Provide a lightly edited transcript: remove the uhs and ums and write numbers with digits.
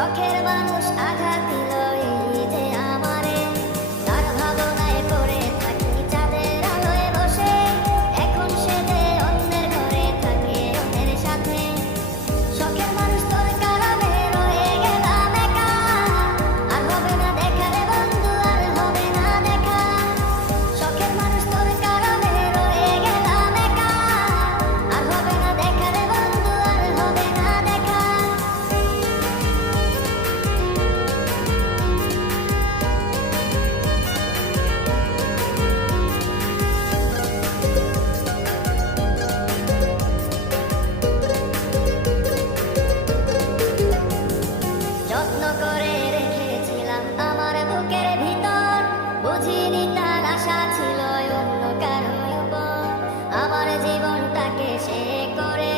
শখের মানুষ আঘাত দিল এই যে আমারে, তার ভাবনায় পড়ে থাকি চাঁদের আলোয় বসে। এখন সে যে অন্যের ঘরে থাকে অন্যের সাথে, শখের মানুষ তোর কারণে রয়ে গেলাম একা। আর হবে না দেখা রে বন্ধু, আর হবে না দেখা। শখের মানুষ তোর কারণে রয়ে গেলাম একা। আর হবে না দেখা রে বন্ধু, আর হবে না দেখা। যত্ন করে রেখেছিলাম আমার বুকের ভিতর, বুঝিনি তার আশা ছিল অন্য কারো উপর। আমার জীবনটাকে সে করে